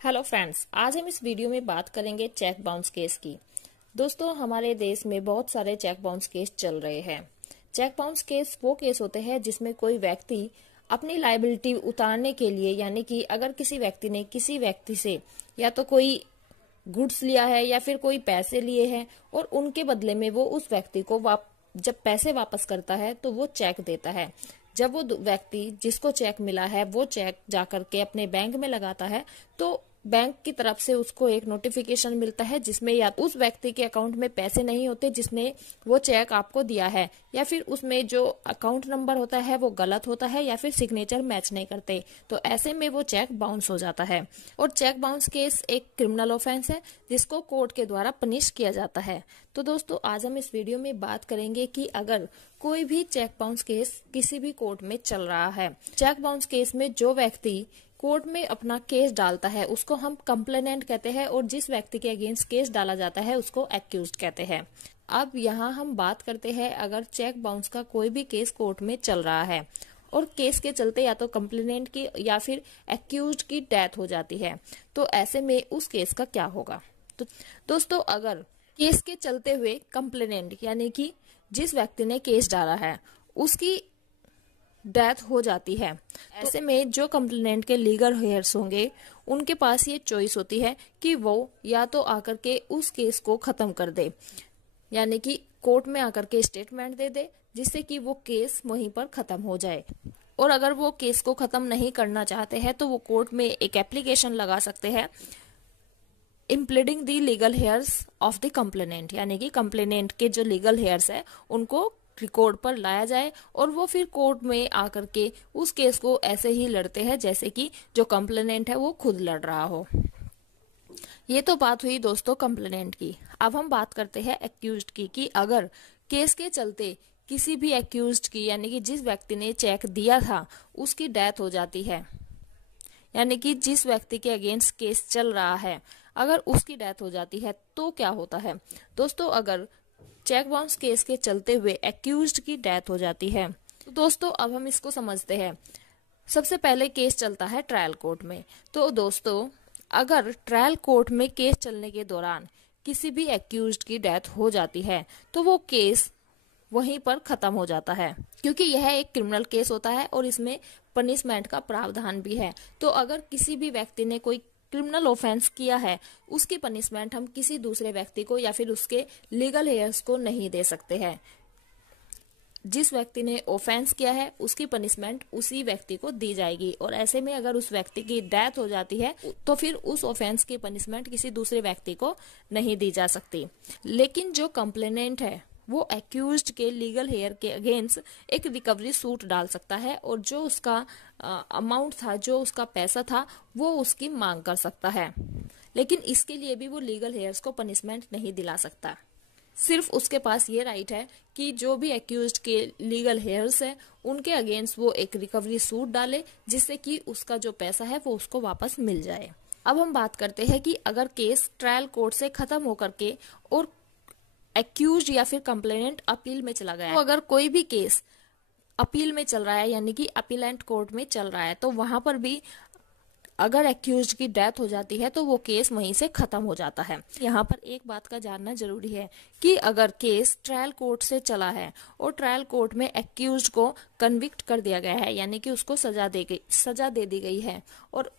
Hello friends, आज हम इस वीडियो में बात करेंगे चेक बाउंस केस की। दोस्तों, हमारे देश में बहुत सारे चेक बाउंस केस चल रहे हैं। चेक बाउंस केस वो केस होते हैं जिसमें कोई व्यक्ति अपनी लायबिलिटी उतारने के लिए, यानी कि अगर किसी व्यक्ति ने किसी व्यक्ति से या तो कोई गुड्स लिया है या फिर कोई पैसे लिए हैं और उनके बदले में वो उस व्यक्ति को जब पैसे वापस करता है तो वो चेक देता है। जब वो व्यक्ति जिसको चेक मिला है वो चेक जाकर के अपने बैंक में लगाता है तो बैंक की तरफ से उसको एक नोटिफिकेशन मिलता है जिसमें या उस व्यक्ति के अकाउंट में पैसे नहीं होते जिसने वो चेक आपको दिया है, या फिर उसमें जो अकाउंट नंबर होता है वो गलत होता है या फिर सिग्नेचर मैच नहीं करते, तो ऐसे में वो चेक बाउंस हो जाता है। और चेक बाउंस केस एक क्रिमिनल ऑफेंस है जिसको कोर्ट के द्वारा पनिश किया जाता है। तो दोस्तों, आज हम इस वीडियो में बात करेंगे कि अगर कोई भी चेक बाउंस केस किसी भी कोर्ट में चल रहा है, चेक बाउंस केस में जो व्यक्ति कोर्ट में अपना केस डालता है उसको हम कंप्लेनेंट कहते हैं और जिस व्यक्ति के अगेंस्ट केस डाला जाता है उसको एक्यूज्ड कहते हैं। अब यहाँ हम बात करते हैं, अगर चेक बाउंस का कोई भी केस कोर्ट में चल रहा है और केस के चलते या तो कंप्लेनेंट की या फिर एक्यूज्ड की डेथ हो जाती है, तो ऐसे में उस केस का क्या होगा। तो दोस्तों, अगर केस के चलते हुए कंप्लेनेंट यानी कि जिस व्यक्ति ने केस डाला है उसकी डेथ हो जाती है, ऐसे में जो कंप्लेनेंट के लीगल हेयर्स होंगे उनके पास ये चॉइस होती है कि वो या तो आकर के उस केस को खत्म कर दे, यानी कि कोर्ट में आकर के स्टेटमेंट दे दे जिससे कि वो केस वहीं पर खत्म हो जाए। और अगर वो केस को खत्म नहीं करना चाहते हैं तो वो कोर्ट में एक एप्लीकेशन लगा सकते हैं impleading the legal heirs of the complainant, यानी कि कंप्लेनेंट के जो लीगल हेयर्स है उनको रिकॉर्ड पर लाया जाए और वो फिर कोर्ट में आकर के उस केस को ऐसे ही लड़ते हैं जैसे कि जो कंप्लेनेंट है वो खुद लड़ रहा हो। ये तो बात हुई दोस्तों कंप्लेनेंट की। अब हम बात करते हैं एक्यूज्ड की, कि अगर केस के चलते किसी भी एक्यूज्ड की, यानी कि जिस व्यक्ति ने चेक दिया था उसकी डेथ हो जाती है, यानी कि जिस व्यक्ति के अगेंस्ट केस चल रहा है अगर उसकी डेथ हो जाती है तो क्या होता है। दोस्तों, अगर चेक बाउंस केस के चलते हुए एक्यूज्ड की डेथ हो जाती है तो दोस्तों अब हम इसको समझते हैं। सबसे पहले केस चलता है ट्रायल कोर्ट में। तो दोस्तों, अगर ट्रायल कोर्ट में केस चलने के दौरान किसी भी एक्यूज्ड की डेथ हो जाती है तो वो केस वहीं पर खत्म हो जाता है, क्योंकि यह एक क्रिमिनल केस होता है और इसमें पनिशमेंट का प्रावधान भी है। तो अगर किसी भी व्यक्ति ने कोई क्रिमिनल ऑफेंस किया है उसकी पनिशमेंट हम किसी दूसरे व्यक्ति को या फिर उसके लीगल हेयर्स को नहीं दे सकते हैं। जिस व्यक्ति ने ऑफेंस किया है उसकी पनिशमेंट उसी व्यक्ति को दी जाएगी, और ऐसे में अगर उस व्यक्ति की डेथ हो जाती है तो फिर उस ऑफेंस की पनिशमेंट किसी दूसरे व्यक्ति को नहीं दी जा सकती। लेकिन जो कंप्लेनेंट है वो एक्यूज्ड के लीगल हेयर के अगेंस्ट एक रिकवरी सूट डाल सकता है और जो उसका अमाउंट था, जो उसका पैसा था, वो उसकी मांग कर सकता है। लेकिन इसके लिए भी वो लीगल हेयर्स को पनिशमेंट नहीं दिला सकता। सिर्फ उसके पास ये राइट है कि जो भी एक्यूज्ड के लीगल हेयर्स है उनके अगेंस्ट वो एक रिकवरी सूट डाले जिससे कि उसका जो पैसा है वो उसको वापस मिल जाए। अब हम बात करते हैं कि अगर केस ट्रायल कोर्ट से खत्म होकर के और एक्यूज्ड या फिर कंप्लेनेंट अपील में चला गया, तो अगर कोई भी केस अपील में चल रहा है यानी कि अपीलेंट कोर्ट में चल रहा है तो वहां पर भी अगर एक्यूज्ड की डेथ हो जाती है तो वो केस वहीं से खत्म हो जाता है। यहाँ पर एक बात का जानना जरूरी है कि अगर केस ट्रायल कोर्ट से चला है और ट्रायल कोर्ट में एक्यूज्ड को कन्विक्ट कर दिया गया है, यानी कि उसको सजा दे दी गई है, और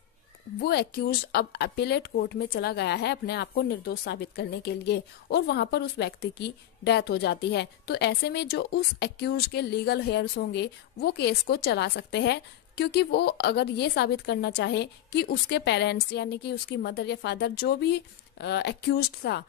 वो एक्यूज्ड अब अपीलेट कोर्ट में चला गया है अपने आप को निर्दोष साबित करने के लिए, और वहां पर उस व्यक्ति की डेथ हो जाती है, तो ऐसे में जो उस एक्यूज्ड के लीगल हेयर्स होंगे वो केस को चला सकते हैं, क्योंकि वो अगर ये साबित करना चाहे कि उसके पेरेंट्स यानी कि उसकी मदर या फादर जो भी एक्यूज्ड था,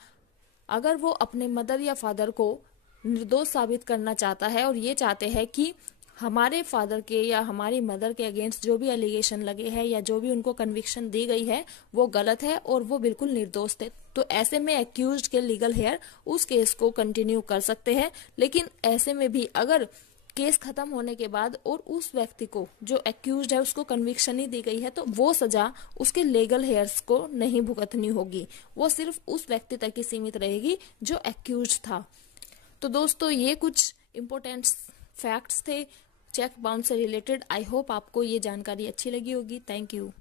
अगर वो अपने मदर या फादर को निर्दोष साबित करना चाहता है और ये चाहते हैं कि हमारे फादर के या हमारी मदर के अगेंस्ट जो भी एलिगेशन लगे हैं या जो भी उनको कन्विक्शन दी गई है वो गलत है और वो बिल्कुल निर्दोष थे, तो ऐसे में एक्यूज्ड के लीगल हेयर उस केस को कंटिन्यू कर सकते हैं। लेकिन ऐसे में भी अगर केस खत्म होने के बाद और उस व्यक्ति को जो एक्यूज्ड है उसको कन्विक्शन ही दी गई है तो वो सजा उसके लीगल हेयर्स को नहीं भुगतनी होगी, वो सिर्फ उस व्यक्ति तक ही सीमित रहेगी जो एक्यूज्ड था। तो दोस्तों, ये कुछ इम्पोर्टेंट फैक्ट्स थे चेक बाउंस से रिलेटेड। आई होप आपको ये जानकारी अच्छी लगी होगी। Thank you.